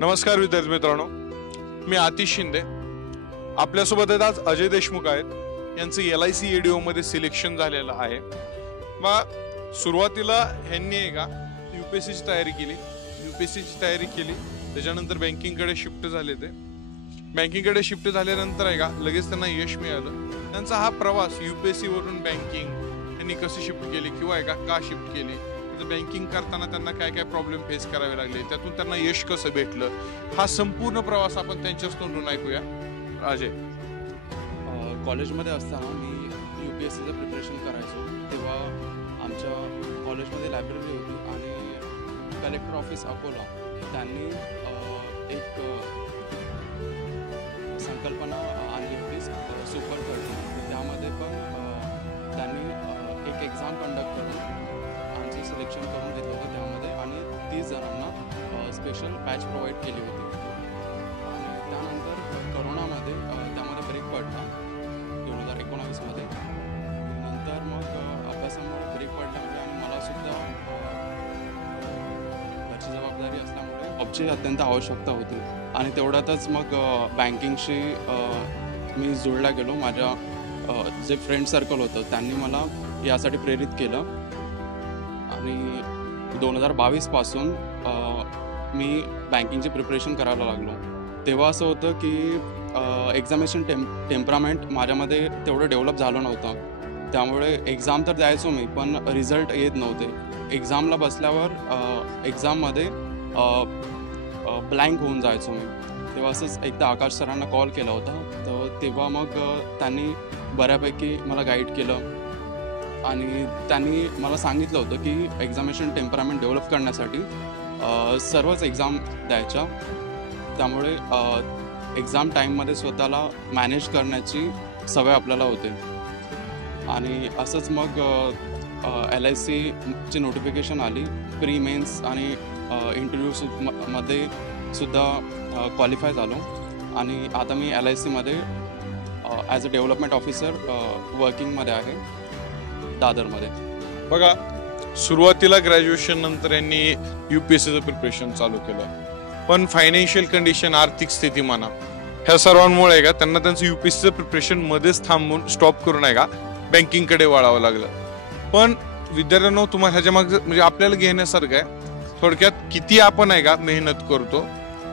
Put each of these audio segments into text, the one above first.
नमस्कार विद्यार्थी मित्रांनो, मी आतिश शिंदे आपल्यासोबत आहेत. आज अजय देशमुख आहेत. यांचं LIC EDO मध्ये सिलेक्शन झालेलं आहे. मग सुरुवातीला ह्यांनी आहे का UPSC ची तयारी केली. त्याच्यानंतर बँकिंगकडे शिफ्ट झाले. ते बँकिंगकडे शिफ्ट झाल्यानंतर आहे का लगेच त्यांना यश मिळालं. त्यांचा हा प्रवास UPSC वरून बँकिंग यांनी कशी शिफ्ट केली किंवा आहे का शिफ्ट केली, बँकिंग करताना त्यांना काय काय प्रॉब्लेम फेस करावे लागले, त्यातून त्यांना यश कसं भेटलं, हा संपूर्ण प्रवास आपण त्यांच्याच तोंडून ऐकूया. अजय, कॉलेजमध्ये असताना मी UPSCचं प्रिपरेशन करायचो. तेव्हा आमच्या कॉलेजमध्ये लायब्ररी होती आणि कलेक्टर ऑफिस अकोला त्यांनी एक संकल्पना आणली होती सुपर कडनं. त्यामध्ये पण त्यांनी एक एक्झाम कंडक्ट करून आमचं सिलेक्शन करून घेतलं होतं त्यामध्ये, आणि 30 जणांना स्पेशल बॅच प्रोव्हाइड केली होती. आणि त्यानंतर करोनामध्ये त्यामध्ये ब्रेक पडला 2019मध्ये. नंतर मग अभ्यासामुळे ब्रेक पडल्यामुळे आणि मलासुद्धा घरची जबाबदारी असल्यामुळे जॉबची अत्यंत आवश्यकता होती. आणि तेवढ्यातच मग बँकिंगशी मी जोडला गेलो. माझ्या जे फ्रेंड सर्कल होतं त्यांनी मला यासाठी प्रेरित केलं. आणि 2022 पासून मी बँकिंगची प्रिपरेशन करायला लागलो. तेव्हा असं होतं की एक्झामिनेशन टेम्परामेंट माझ्यामध्ये तेवढं डेव्हलप झालं नव्हतं. त्यामुळे एक्झाम तर द्यायचो मी, पण रिझल्ट येत नव्हते. एक्झामला बसल्यावर एक्झाममध्ये ब्लँक होऊन जायचो मी. तेव्हा असंच एकदा आकाश सरांना कॉल केला होता. तर तेव्हा मग त्यांनी बऱ्यापैकी मला गाईड केलं आणि त्यांनी मला सांगितलं होतं की एक्झामिनेशन टेम्परामेंट डेव्हलप करण्यासाठी सर्वच एक्झाम द्यायच्या. त्यामुळे एक्झाम टाईममध्ये स्वतःला मॅनेज करण्याची सवय आपल्याला होते. आणि असंच मग LICची नोटिफिकेशन आली. प्री मेन्स आणि इंटरव्ह्यूमध्ये सुद्धा क्वालिफाय झालो. आणि आता मी LICमध्ये ॲज अ डेव्हलपमेंट ऑफिसर वर्किंगमध्ये आहे दादरमध्ये. बघा, सुरुवातीला ग्रॅज्युएशन नंतर यांनी UPSCचं प्रिपरेशन चालू केलं, पण फायनान्शियल कंडिशन, आर्थिक स्थिती म्हणा, ह्या सर्वांमुळे आहे का त्यांना त्यांचं UPSCचं प्रिपरेशन मध्येच थांबून स्टॉप करून आहे का बँकिंगकडे वळावं लागलं. पण विद्यार्थ्यांनो, तुम्हाला ह्याच्या मागचं म्हणजे आपल्याला घेण्यासारखं आहे. थोडक्यात किती आपण आहे का मेहनत करतो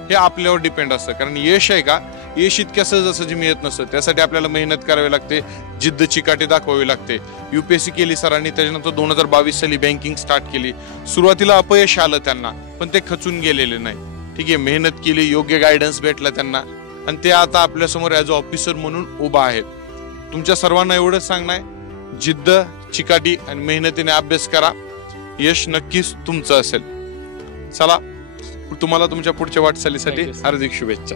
हे आपल्यावर डिपेंड असतं. कारण यश आहे का, यश इतक्या सहजासहजी मिळत नसतं. त्यासाठी आपल्याला मेहनत करावी लागते, जिद्द चिकाटी दाखवावी लागते. UPSC केली सरांनी, त्याच्यानंतर 2022 साली बँकिंग स्टार्ट केली. सुरुवातीला अपयश आलं त्यांना, पण ते खचून गेलेले नाही. ठीक आहे, मेहनत केली, योग्य गायडन्स भेटला त्यांना, आणि ते आता आपल्यासमोर ॲज अ ऑफिसर म्हणून उभा आहेत. तुमच्या सर्वांना एवढंच सांगणं आहे, जिद्द चिकाटी आणि मेहनतीने अभ्यास करा, यश नक्कीच तुमचं असेल. चला, तुम्हाला तुमच्या पुढच्या वाटचालीसाठी हार्दिक शुभेच्छा.